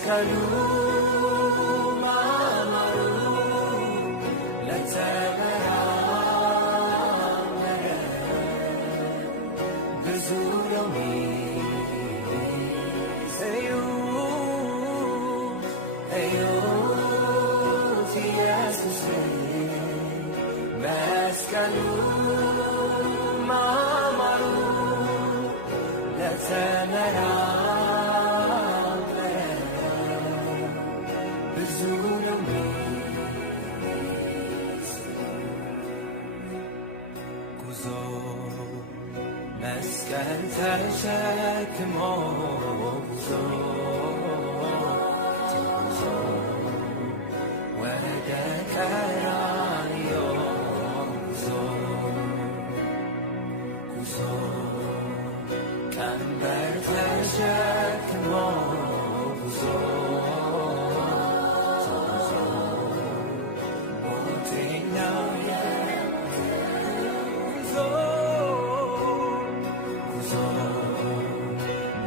መስቀሉ ማማሩ ለተመራመረ ብዙ ነው እዩት ኢየሱስን መስቀሉ ማማሩ ለተመራመረ ብዙ ነው ጉዞ መስቀል ተሸክሞ ጉዞ ወደ ቀራንዮ ጉዞ ቀንበር ተሸክሞ ጉዞ ሞተኛው ጉዞ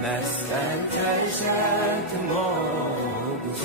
መስቀል ተሸክሞ ጉዞ